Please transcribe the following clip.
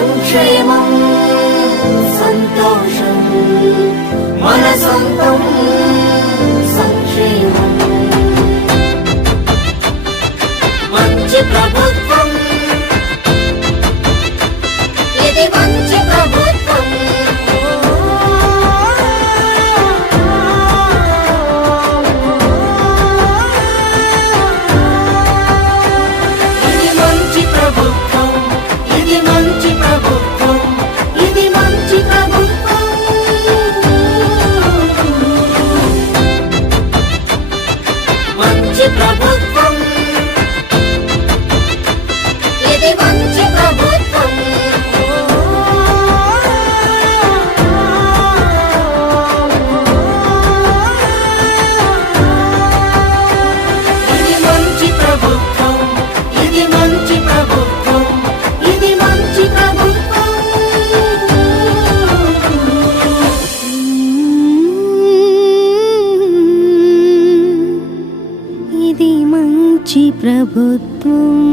风吹梦。మంచి ప్రభుత్వం. మంచి ప్రభుత్వం.